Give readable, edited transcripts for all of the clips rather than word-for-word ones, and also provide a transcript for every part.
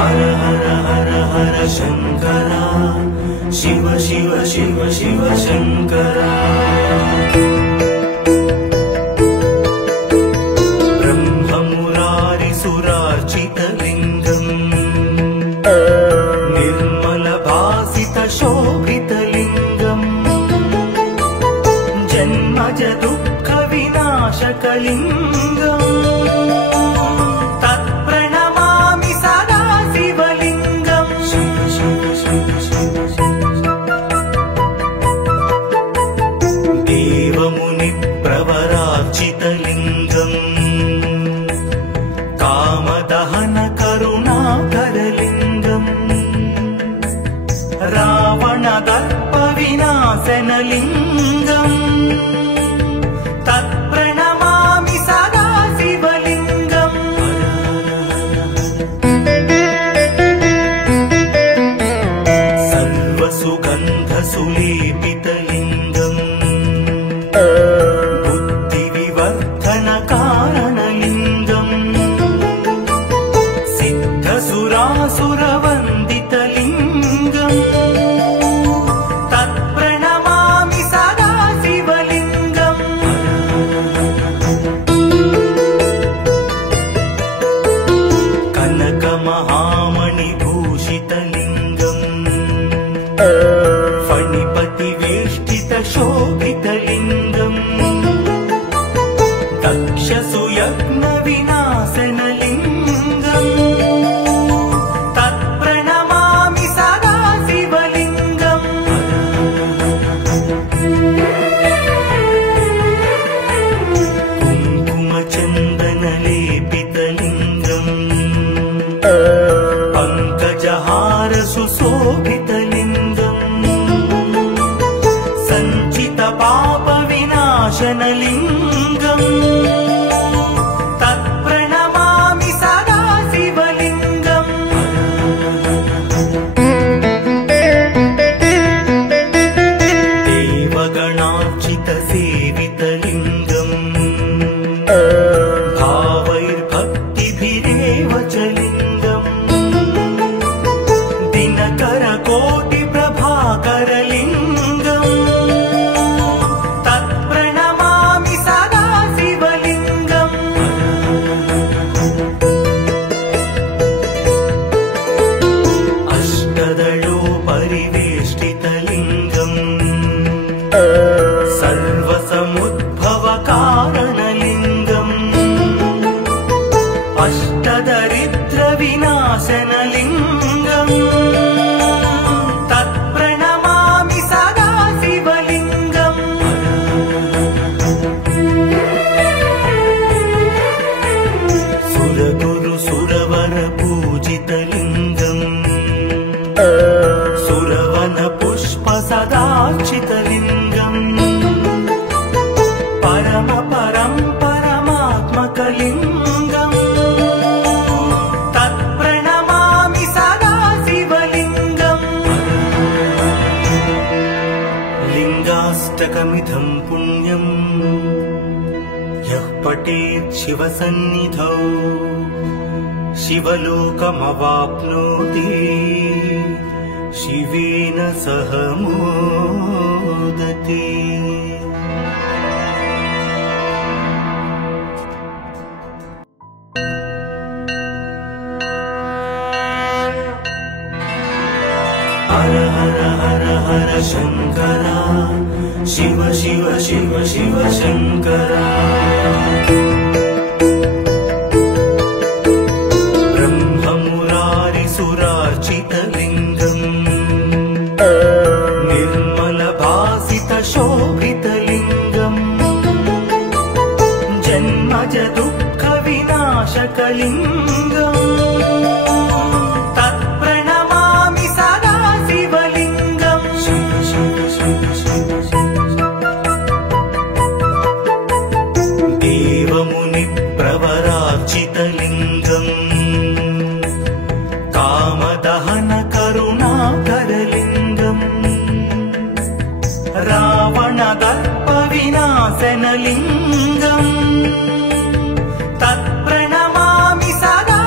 हर हर हर हर शंकरा शिव शिव शिव शिव शंकरा ब्रह्ममुरारिसुरार्चितलिङ्गम् निर्मलभासितशोभितलिङ्गम् जन्मज दुःखविनाशकलिङ्गम् तत्प्रणमामि सदा शिवलिङ्गम् देवमुनिप्रवरार्चितलिङ्गम् कामदहन करुणाकरलिङ्गम् रावणदर्पविनाशनलिङ्गम् तत्प्रणमामि सदा शिवलिङ्गम् सर्वसुगन्धसुलेपितलिङ्गम् बुद्धिविवर्धनकारणलिङ्गम् सिद्धसुरासुरवन्दितलिङ्गम् तत्प्रणमामि सदा शिवलिङ्गम् कनकमहामणिभूषितलिङ्गम् फणिपतिवेष्टितशोभितलिङ्गम् दक्षसुयज्ञविनाशनलिङ्गम् तत्प्रणमामि सदा शिवलिङ्गम् कुङ्कुमचन्दनलेपितलिङ्गम् पङ्कजहारसुशोभितलिङ्गम् सञ्चितपापविनाशनलिङ्गम् तत्प्रणमामि सदा शिवलिङ्गम् देवगणार्चितसेवितलिङ्गम् भावैर्भक्तिभिरेव च लिङ्गम् दिनकरकोटिप्रभाकरलिङ्गम् तत्प्रणमामि सदा शिवलिङ्गम् अष्टदलोपरिवेष्टितलिङ्गम् सर्वसमुद्भवकारणलिङ्गम् अष्टदरिद्रविनाशनलिङ्गम् तत्प्रणमामि सदा शिवलिङ्गम् सुरगुरुसुरवरपूजितलिङ्गम् सुरवनपुष्पसदार्चितलिङ्गम् परमात्मकलिङ्गम् तत्प्रणमामि सदा शिवलिङ्गम् लिङ्गाष्टकमिदं पुण्यम् यः पठेत् शिवसन्निधौ शिवलोकमवाप्नोति शिवेन सह मोदते। हर हर हर हर शंकरा शिव शिव शिव शिव शंकरा ब्रह्ममुरारिसुरार्चितलिङ्गम् निर्मलभासितशोभितलिङ्गम् जन्मज दुःखविनाशकलिङ्गम् तत्प्रणमामि सदा शिवलिङ्गम् देवमुनिप्रवरार्चितलिङ्गम् कामदहन करुणाकरलिङ्गम् रावणदर्पविनाशनलिङ्गम् तत्प्रणमामि सदा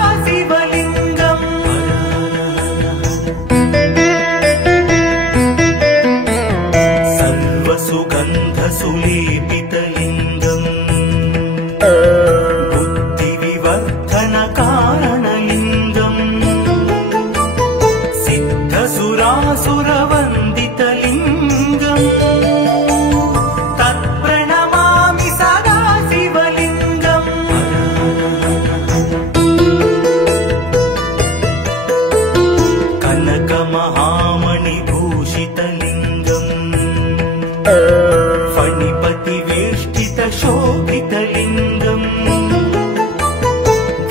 शोभितलिङ्गम्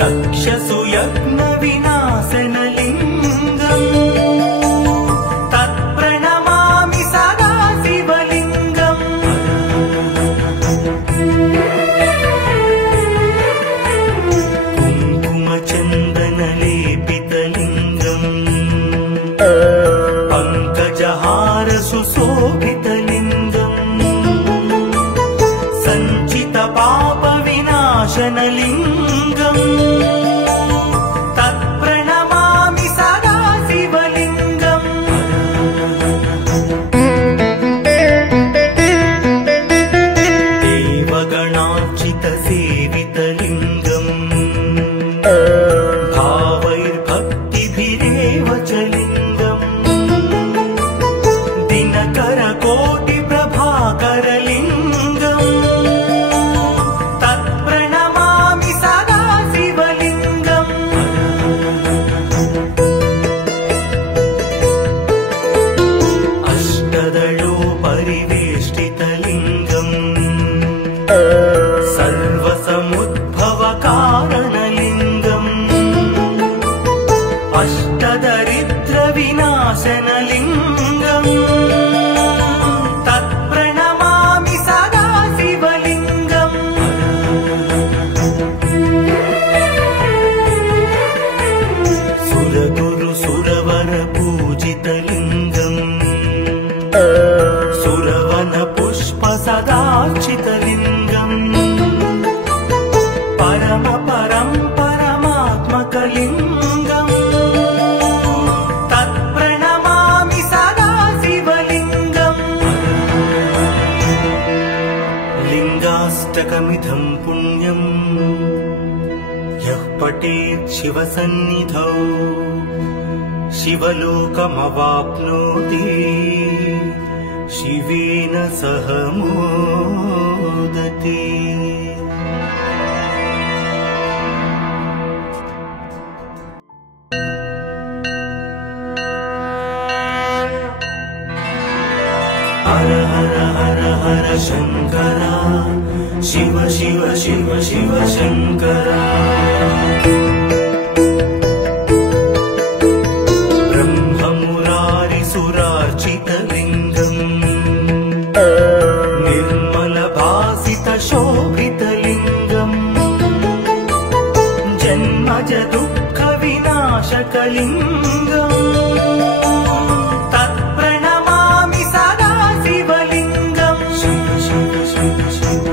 दक्षसुयज्ञविनाशनलिङ्गम् तत्प्रणमामि सदा शिवलिङ्गम् कुङ्कुमचन्दनलेपितलिङ्गम् पङ्कजहार सुशोभितलिङ्गम् सञ्चितपापविनाशनलिङ्गम् तत्प्रणमामि सदा शिवलिङ्गम् देवगणार्चितसेवितलिङ्गम् भावैर्भक्तिभिरेव च लिङ्गम् दिनकरकोटिप्रभाकरलिङ्गम् तत्प्रणमामि सदा शिवलिङ्गम् अष्टदलोपरिवेष्टितलिङ्गम् सर्वसमुद्भवकारणलिङ्गम् अष्टदरिद्रविनाशनलिङ्गम् तत्प्रणमामि सदा शिवलिङ्गम् सुरगुरुसुरवरपूजितलिङ्गम् सुरवनपुष्पसदार्चितलिङ्गम् परमात्मकलिङ्गम् तत्प्रणमामि सदा शिवलिङ्गम् लिङ्गाष्टकमिदं पुण्यम् यः पठेत् शिवसन्निधौ शिवलोकमवाप्नोति शिवेन सह मोदते। हर हर हर हर शङ्करा शिव शिव शिव शिव शङ्करा ब्रह्ममुरारिसुरार्चितलिङ्गम् निर्मलभासितशोभितलिङ्गम् जन्मज दुःखविनाशकलिङ्गम् तत्प्रणमामि सदा शिवलिङ्गम् शिव शिव शिव शिव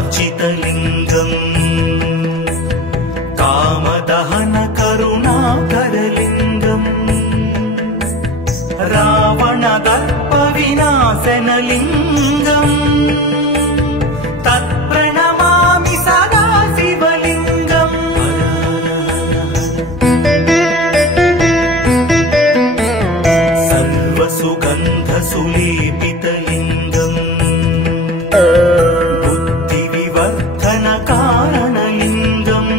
देवमुनिप्रवरार्चितलिङ्गम् कामदहन करुणाकरलिङ्गम् रावणदर्पविनाशनलिङ्गम् तत्प्रणमामि सदा शिवलिङ्गम् सर्वसुगन्धसुलेपितलिङ्गम् बुद्धिविवर्धनकारणलिङ्गम्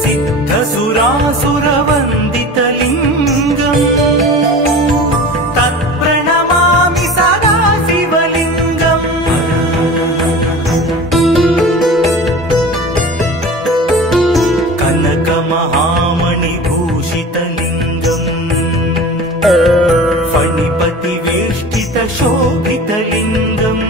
सिद्धसुरासुरवन्दितलिङ्गम् तत्प्रणमामि सदा शिवलिङ्गम् कनकमहामणिभूषितलिङ्गम् फणिपतिवेष्टितशोभितलिङ्गम्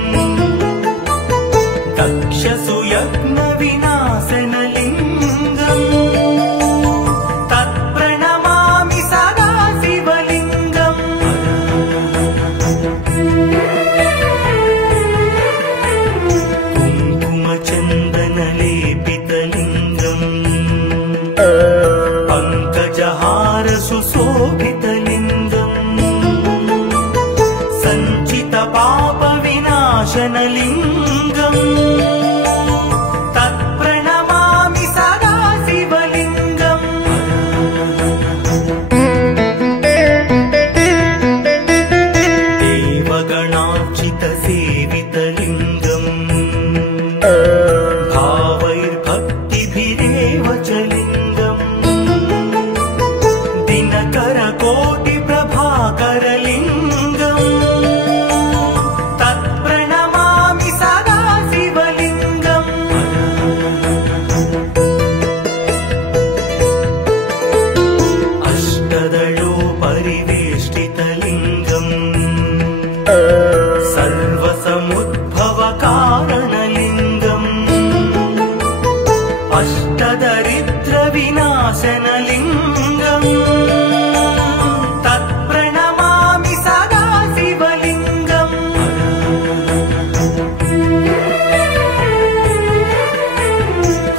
सर्वसमुद्भवकारणलिङ्गम् अष्टदरिद्रविनाशनलिङ्गम् तत्प्रणमामि सदा शिवलिङ्गम्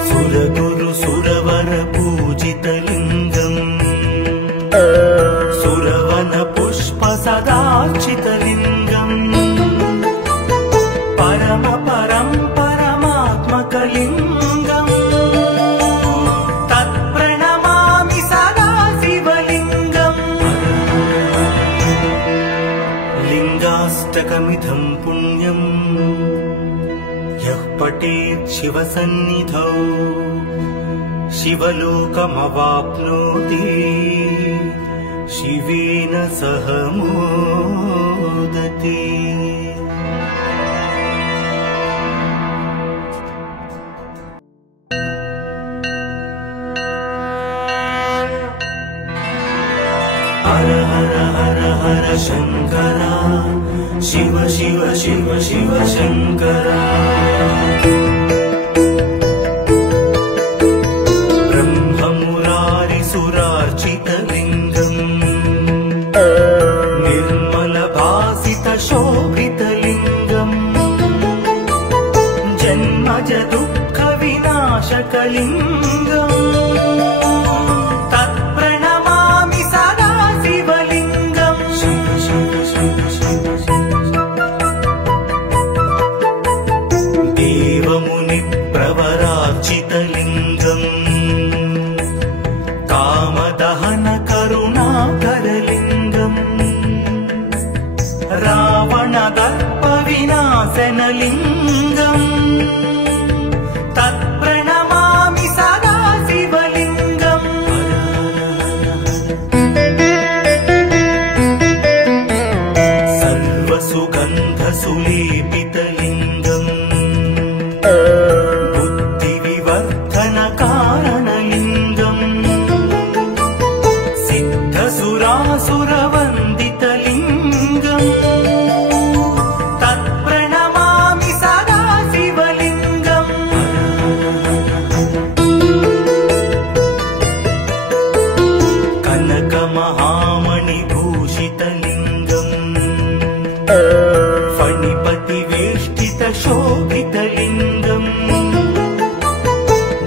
सुरगुरु सुरवर पूजितलिङ्गम् सुरवन पुष्प सदार्चितलिङ्गम् परम परं परमात्मकलिङ्गम् तत्प्रणमामि सदा शिवलिङ्गम् लिङ्गाष्टकमिदं पुण्यम् यः पठेत् शिवसन्निधौ शिवलोकमवाप्नोति शिवेन सह मोदति। हर हर हर हर शंकर शिव शिव शिव शिव शंकर ब्रह्ममुरारिसुरार्चितलिङ्गम् निर्मलभासितशोभितलिङ्गम् जन्मज दुःखविनाशकलिङ्गम् तत्प्रणमामि सदा शिवलिङ्गम् देवमुनिप्रवरार्चितलिङ्गम् कामदहन करुणाकरलिङ्गम् रावणदर्पविनाशनलिङ्गम् तत्प्रणमामि सदा शिवलिङ्गम् सर्वसुगन्धसुलेपितलिङ्गम् बुद्धिविवर्धनकारणलिङ्गम् सिद्धसुरासुरवन्दितलिङ्गम् तत्प्रणमामि सदा शिवलिङ्गम् कनकमहामणिभूषितलिङ्गम् फणिपतिवेष्टितशोभितलिङ्गम्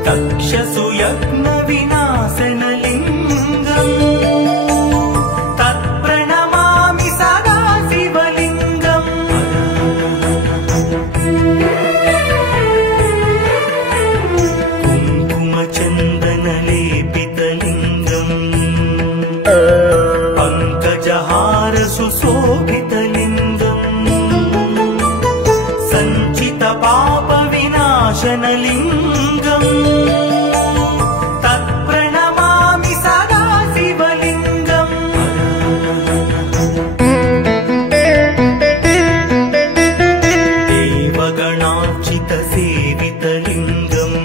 दक्षसुयज्ञविनाशनलिङ्गम् तत्प्रणमामि सदा शिवलिङ्गम् कुङ्कुमचन्दनलेपितलिङ्गम् पङ्कजहारसुशोभितलिङ्गम् सञ्चितपापविनाशनलिङ्गम् तत्प्रणमामि सदा शिवलिङ्गम् देवगणार्चितसेवितलिङ्गम्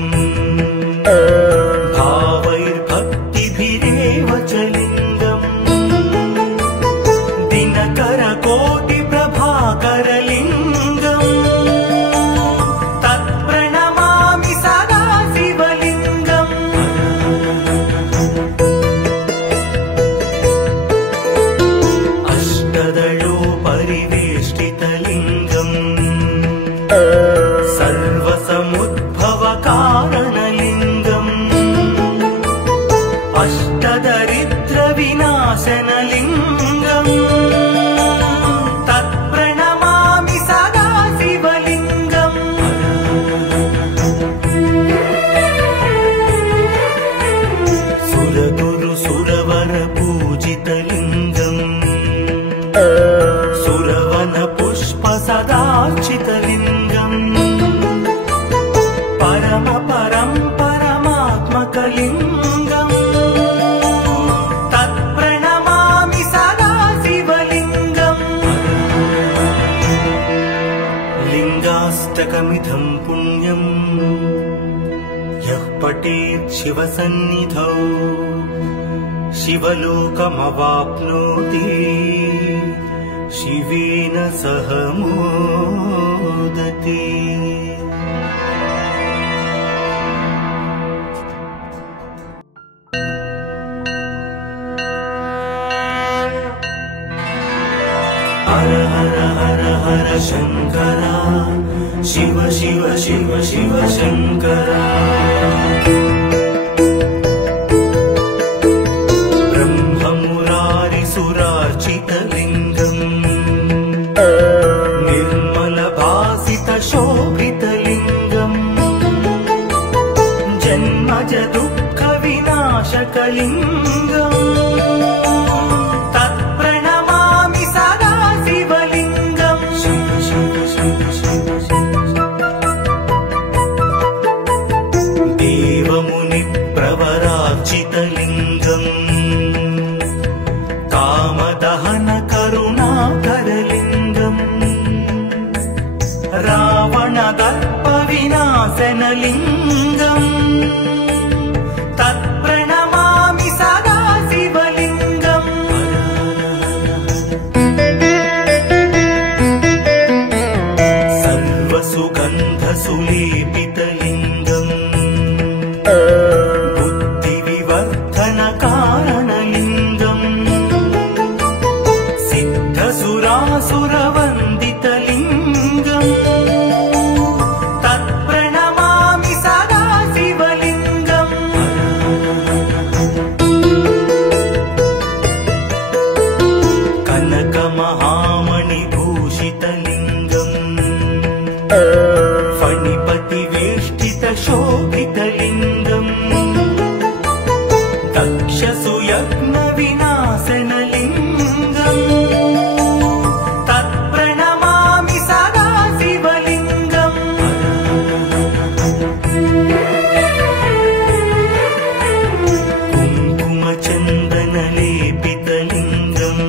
भावैर्भक्तिभिरेव च लिङ्गम् दिनकरकोटिप्रभाकरलिङ्गम् तत्प्रणमामि सदा शिवलिङ्गम् अष्टदलोपरिवेष्टितलिङ्गम् सर्वसमुद्भवकारणलिङ्गम् अष्टदरिद्रविनाशनलिङ्गम् तत्प्रणमामि सदा शिवलिङ्गम् सुरगुरु सुरवर पूजितलिङ्गम् सुरवन पुष्प सदार्चितलिङ्गम् परम परं परमात्मकलिङ्गम् तत्प्रणमामि सदा शिवलिङ्गम् लिङ्गाष्टकमिदं पुण्यम् यः पठेत् शिवसन्निधौ शिवलोकमवाप्नोति शिवेन सह मोदते। हर हर हर हर शंकरा शिव शिव शिव शिव शंकरा। ब्रह्ममुरारिसुरार्चितलिङ्गम् निर्मलभासितशोभितलिङ्गम् जन्मज दुःखविनाशकलिङ्गम् तत्प्रणमामि सदा शिवलिङ्गम्। देवमुनिप्रवरार्चितलिङ्गम् कामदहन करुणाकरलिङ्गम् रावणदर्पविनाशनलिङ्गम् तत्प्रणमामि सदा शिवलिङ्गम्। सर्वसुगन्धसुलेपितलिङ्गम् बुद्धिविवर्धनकारणलिङ्गम् सिद्धसुरासुरवन्दितलिङ्गम् तत्प्रणमामि सदा शिवलिङ्गम्। कनकमहामणिभूषितलिङ्गम् फणिपतिवेष्टितशोभितलिङ्गम् दक्षसुयज्ञविनाशनलिङ्गम् तत्प्रणमामि सदा शिवलिङ्गम्। कुङ्कुमचन्दनलेपितलिङ्गम्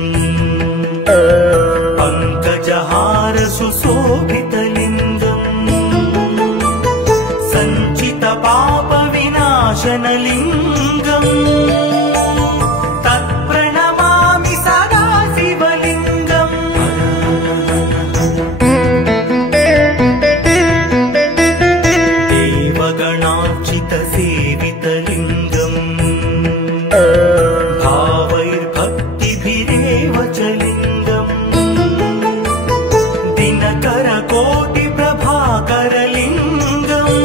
पङ्कजहारसुशोभितलिङ्गम् सञ्चितपापविनाशनलिङ्गम् तत्प्रणमामि सदा शिवलिङ्गम्। देवगणार्चितसेवितलिङ्गम् भावैर्भक्तिभिरेव च लिङ्गम् दिनकरकोटिप्रभाकरलिङ्गम्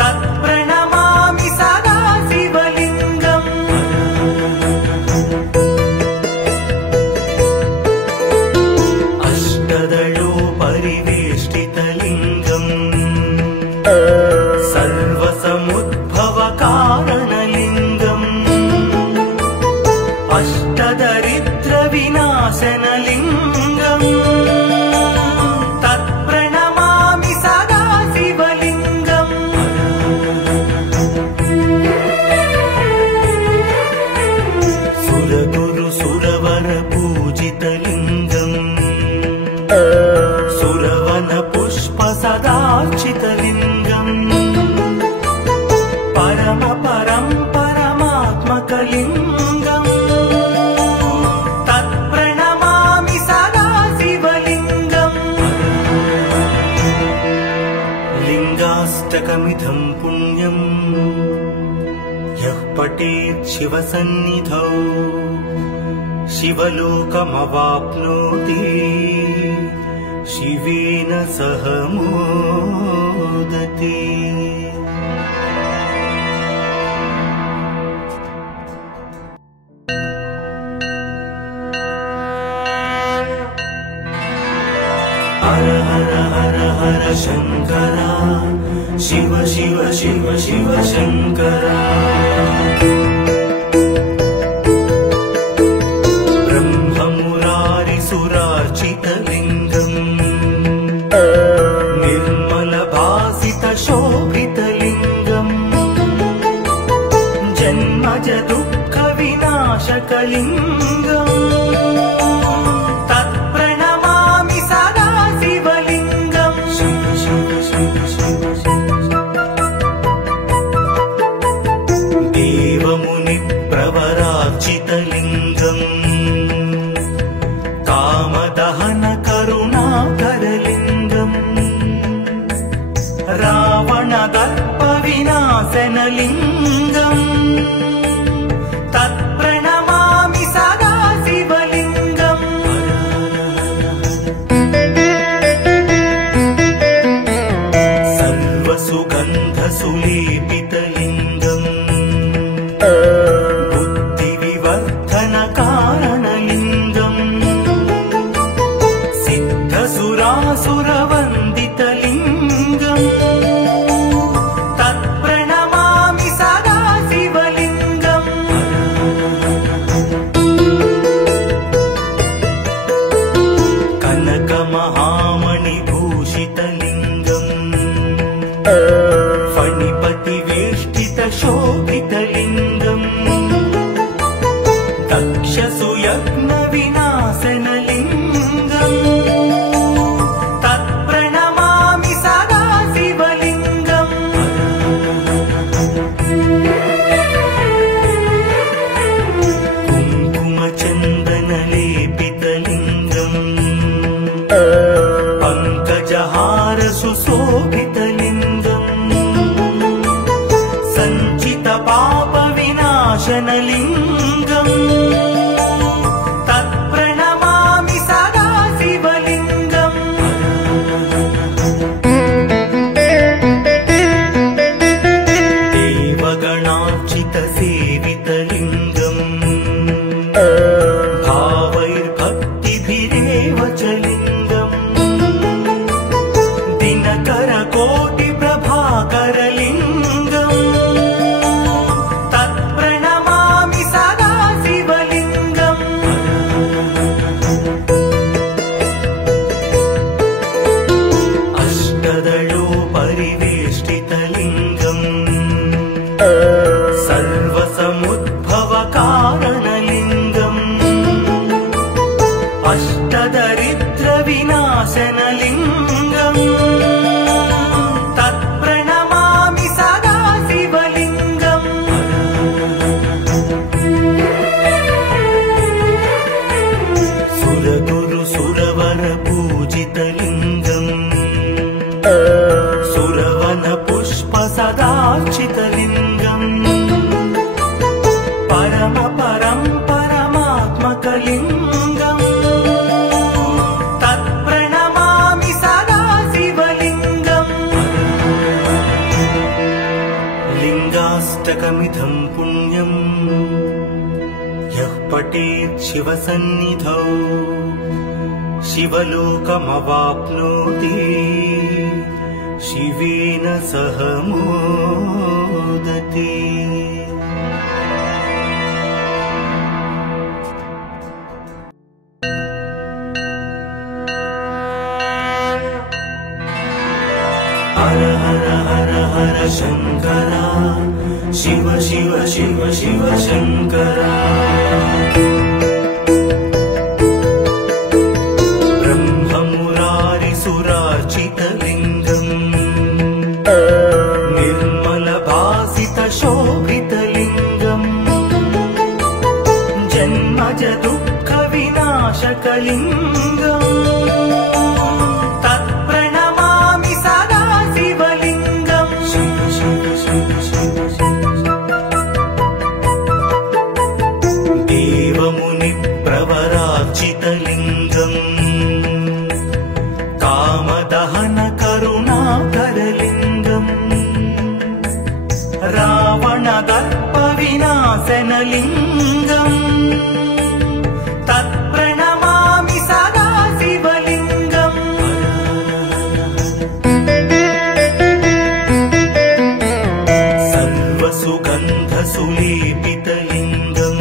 तत्प्रणमामि सदा शिवलिङ्गम्। अष्टदलोपरिवेष्टितलिङ्गम् सर्वसमुद्भवकारणलिङ्गम् अष्टदरिद्रविनाशनलिङ्गम् तत्प्रणमामि सदा शिवलिङ्गम्। सुरगुरुसुरवरपूजितलिङ्गम् सुरवनपुष्पसदार्चितलिङ्गम् परमात्मकलिङ्गम् तत्प्रणमामि सदा शिवलिङ्गम्। लिङ्गाष्टकमिदं पुण्यम् यः पठेत् शिवसन्निधौ शिवलोकमवाप्नोति शिवेन सह मोदते। हर हर हर हर शंकरा शिव शिव शिव शिव शंकरा। ब्रह्ममुरारिसुरार्चितलिङ्गम् निर्मलभासितशोभितलिङ्गम् जन्मज दुःखविनाशकलिङ्गम् तत्प्रणमामि सदा शिवलिङ्गम्। देवमु कामदहन करुणाकरलिङ्गम् रावणदर्पविनाशनलिङ्गम् तत्प्रणमामि सदा शिवलिङ्गम् सर्वसुगन्धसुलेपितलिङ्गम् बुद्धिविवर्धनकारणलिङ्गम् सिद्धसुरासुरवन्दितलिङ्गम् तत्प्रणमामि सदा शिवलिङ्गम् कनकमहामणिभूषितलिङ्गम् फणिपतिवेष्टितशोभितलिङ्गम् दक्षसुयज्ञविनाशनलिङ्गम् तत्प्रणमामि सदा शिवलिङ्गम् कुङ्कुमचन्दनलेपितलिङ्गम् पङ्कजहारसुशोभितलिङ्गम् सञ्चितपापविनाशनलिङ्गम् तत्प्रणमामि सदा शिवलिङ्गम् देवगणार्चितसेवितलिङ्गम् भावैर्भक्तिभिरेव च लिङ्गम् दिनकरकोटिप्रभाकरलिङ्गम् तत्प्रणमामि सदा शिवलिङ्गम् अष्टदलोपरिवेष्टितलिङ्गम् सर्वसमुद्भवकारणलिङ्गम् अष्टदरिद्रविनाशनलिङ्गम् तत्प्रणमामि सदा शिवलिङ्गम् सुरगुरुसुरवरपूजितलिङ्गम् सुरवनपुष्पसदार्चितलिङ्गम् परमात्मकलिङ्गम् तत्प्रणमामि सदा शिवलिङ्गम् लिङ्गाष्टकमिदं पुण्यम् यः पठेत् शिवसन्निधौ शिवलोकमवाप्नोति शिवेन सह मोदते। हर हर हर हर शङ्करा शिव शिव शिव शिव शङ्करा ब्रह्ममुरारिसुरार्चितलिङ्गम् निर्मलभासितशोभितलिङ्गम् जन्मज दुःखविनाशकलिङ्गम् तत्प्रणमामि सदा शिवलिङ्गम् शिव शिव शिव शिव देवमुनिप्रवरार्चितलिङ्गम् कामदहन करुणाकरलिङ्गम् रावणदर्पविनाशनलिङ्गम् तत्प्रणमामि सदा शिवलिङ्गम् सर्वसुगन्धसुलेपितलिङ्गम्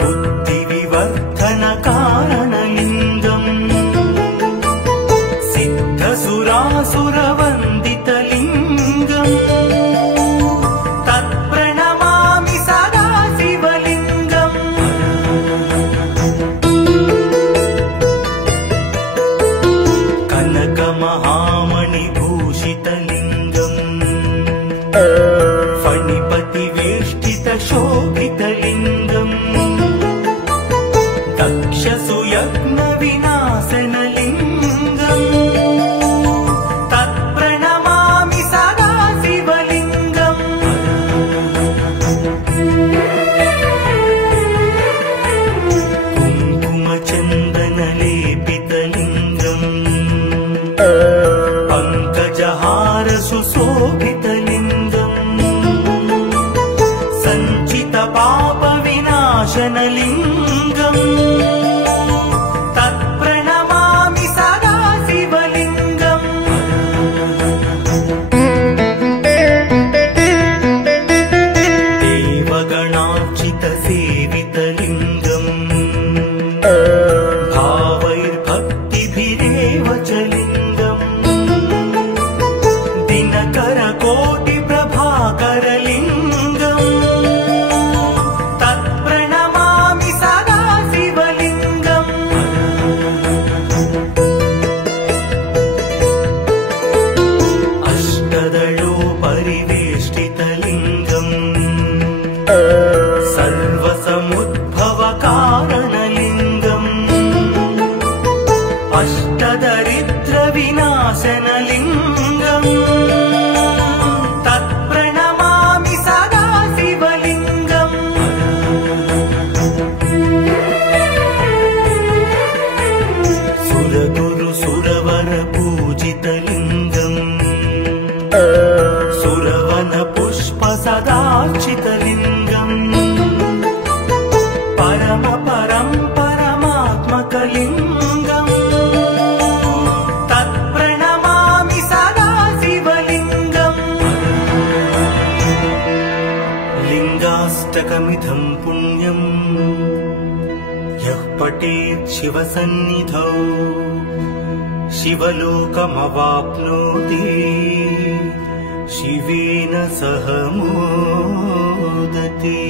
बुद्धिविवर्धनकारणलिङ्गम् सिद्धसुरासुरवन्दितलिङ्गम् तत्प्रणमामि सदा शिवलिङ्गम् वर्चसु यज्ञविनाशनलिङ्गम् तत्प्रणमामि सदा शिवलिङ्गम् कुङ्कुमचन्दनलेपितलिङ्गम् पङ्कजहार सुशोभितलिङ्गम् सञ्चितपापविनाशनलिङ्गम् तत्प्रणमामि सदा शिवलिङ्गम् देवगणार्चितसेवितलिङ्गम् भावैर्भक्तिभिरेव च लिङ्गम् दिनकरकोटिप्रभाकरलिङ्गम् तत्प्रणमामि सदा शिवलिङ्गम् अष्टदलोपरिवेष्टितलिङ्गम् सर्वसमुद्भवकारणलिङ्गम् अष्टदरिद्रविनाशनलिङ्गम् तत्प्रणमामि सदा शिवलिङ्गम् सुरगुरुसुरवरपूजितलिङ्गम् सुरवनपुष्पसदार्चितलिङ्गम् परमात्मकलिङ्गम् तत्प्रणमामि सदा शिवलिङ्गम् लिङ्गाष्टकमिदं पुण्यम् यः पठेत् शिवसन्निधौ शिवलोकमवाप्नोति शिवेन सह मोदति।